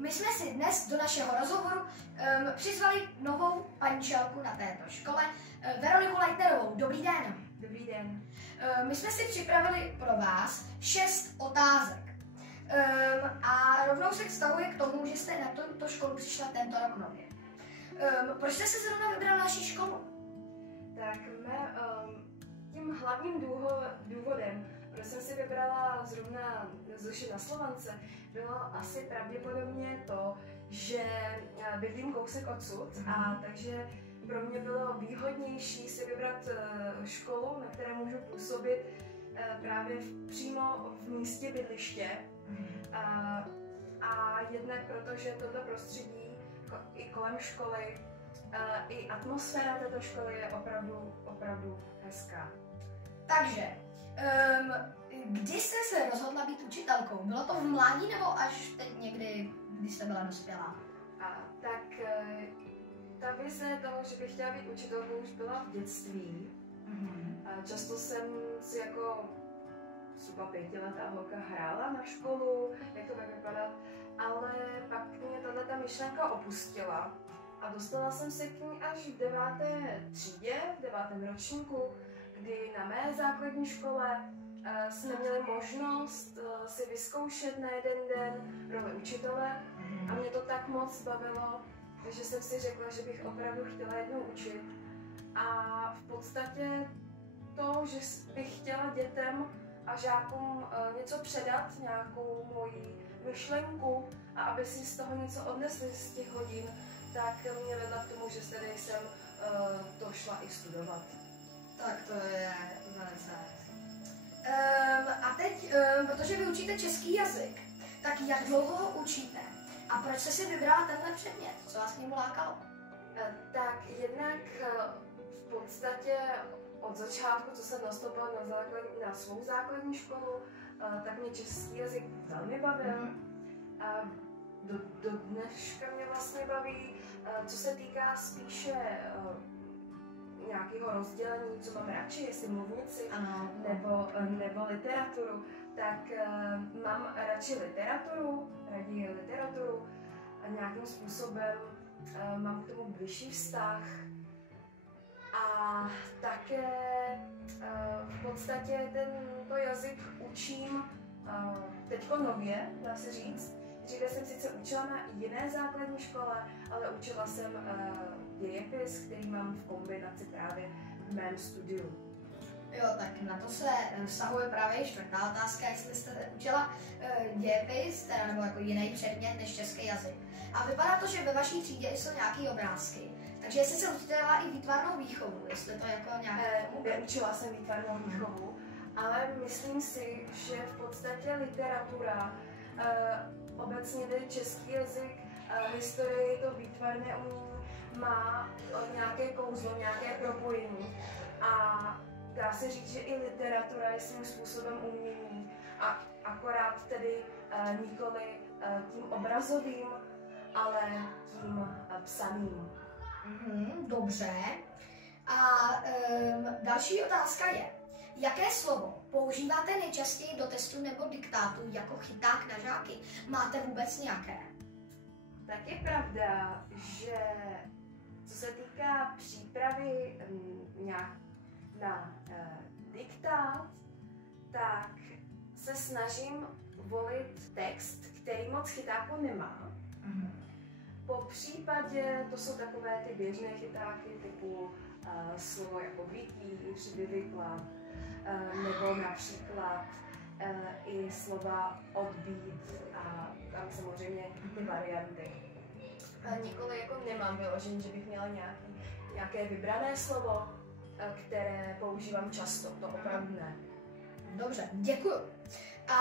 My jsme si dnes do našeho rozhovoru přizvali novou paníčelku na této škole, Veroniku Leitnerovou. Dobrý den. Dobrý den. My jsme si připravili pro vás 6 otázek. A rovnou se vztahuje k tomu, že jste na tuto školu přišla tento rok nově. Proč jste se zrovna vybrala naší školu? Tak tím hlavním důvodem, proč jsem si vybrala zrovna Zuši na Slovance, bylo asi pravděpodobně to, že bydlím kousek odsud, a takže pro mě bylo výhodnější si vybrat školu, na které můžu působit právě přímo v místě bydliště. A jednak protože toto prostředí i kolem školy, i atmosféra této školy je opravdu hezká. Takže, kdy jste se rozhodla být učitelkou? Bylo to v mládí nebo až teď někdy, když jste byla dospělá? Tak ta vize toho, že bych chtěla být učitelkou, už byla v dětství. Často jsem si jako zhruba 5letá holka hrála na školu, jak to bude vypadat, ale pak mě tato myšlenka opustila a dostala jsem se k ní až v 9. třídě, v 9. ročníku, kdy na mé základní škole jsme měli možnost si vyzkoušet na jeden den roli učitele a mě to tak moc bavilo, že jsem si řekla, že bych opravdu chtěla jednou učit. A v podstatě to, že bych chtěla dětem a žákům něco předat, nějakou moji myšlenku a aby si z toho něco odnesli z těch hodin, tak mě vedla k tomu, že tady jsem to šla i studovat. Tak to je velice hezké. A teď, protože vy učíte český jazyk, tak jak dlouho ho učíte? A proč jste si vybrala tenhle předmět? Co vás k němu lákalo? Tak jednak v podstatě od začátku, co jsem nastoupila na svou základní školu, tak mě český jazyk velmi bavil. Do dneška mě vlastně baví, co se týká spíše nějakého rozdělení, co mám radši, jestli mluvnici nebo literaturu, tak mám radši raději literaturu a nějakým způsobem mám k tomu bližší vztah. A také v podstatě tento jazyk učím teďko nově, dá se říct. Dříve jsem sice učila na jiné základní škole, ale učila jsem dějepis, který mám v kombinaci právě v mém studiu. Jo, tak na to se vztahuje právě čtvrtá otázka, jestli jste učila dějepis, teda nebo jako jiný předmět než český jazyk. A vypadá to, že ve vaší třídě jsou nějaký obrázky. Takže jestli se učila i výtvarnou výchovu, jestli to jako nějaké... Neučila jsem výtvarnou výchovu, ale myslím si, že v podstatě literatura, obecně tedy český jazyk, historii, to výtvarné umění má nějaké kouzlo, nějaké propojení. A dá se říct, že i literatura je svým způsobem umění, a akorát tedy nikoli tím obrazovým, ale tím psaným. Dobře. A další otázka je, jaké slovo používáte nejčastěji do testu nebo diktátu jako chyták na žáky? Máte vůbec nějaké? Tak je pravda, že co se týká přípravy na diktát, tak se snažím volit text, který moc chytáku nemá. Po případě to jsou takové ty běžné chytáky typu slovo jako vytýř, vyvyklad, nebo například i slova odbít a tam samozřejmě ty varianty. Nikoli jako nemám vyložení, že bych měla nějaké vybrané slovo, které používám často, to opravdu ne. Dobře, děkuju. A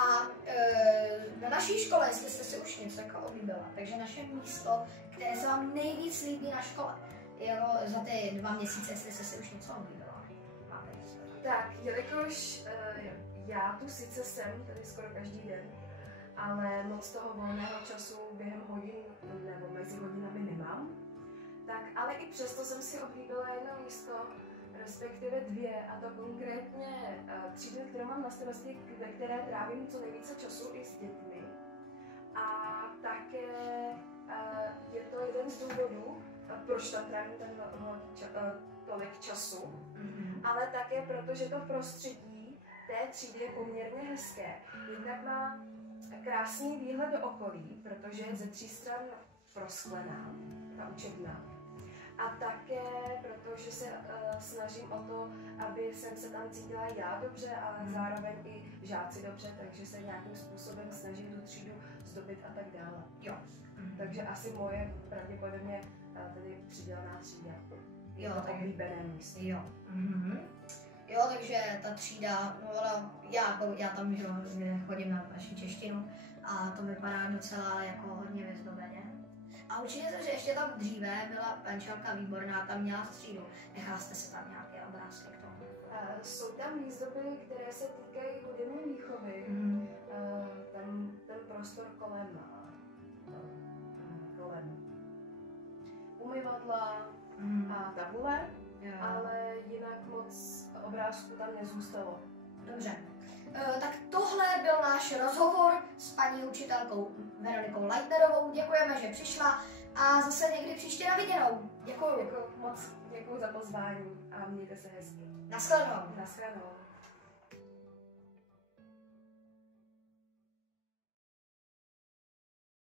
na naší škole, jestli jste si už něco jako oblíbila, takže naše místo, které se vám nejvíc líbí na škole, jako za ty 2 měsíce, jestli jste si už něco oblíbila. Máte něco? Tak, jelikož já tu sice jsem tady skoro každý den, ale moc toho volného času během hodin nebo mezi hodinami nemám, tak ale i přesto jsem si oblíbila jedno místo, respektive 2, a to konkrétně třídu, kterou mám na starosti, ve které trávím co nejvíce času i s dětmi. A také je to jeden z důvodů, proč tam trávím tolik času, ale také proto, že to prostředí té třídy je poměrně hezké. Jednak má krásný výhled do okolí, protože je ze 3 stran prosklená, ta učebna. A také protože se snažím o to, aby jsem se tam cítila já dobře, ale zároveň i žáci dobře, takže se nějakým způsobem snažím tu třídu zdobit a tak dále. Jo. Takže asi moje pravděpodobně tady přidělaná třída. Jo, to oblíbené místo. Jo. Jo, takže ta třída, no ale já tam že chodím na naši češtinu a to vypadá docela jako hodně vyzdobeně. A určitě jsem, že ještě tam dříve byla pančelka výborná, tam měla střídu. Nechala jste se tam nějaké obrázky k tomu? Jsou tam výzdoby, které se týkají hudební výchovy. Tam ten prostor kolem umyvadla a tabule, ale jinak moc obrázků tam nezůstalo. Dobře. Tak tohle byl náš rozhovor s paní učitelkou Veronikou Leitnerovou. Děkujeme, že přišla a zase někdy příště na viděnou. Děkuju. Moc děkuju za pozvání a mějte se hezky. Naschledanou. Naschledanou.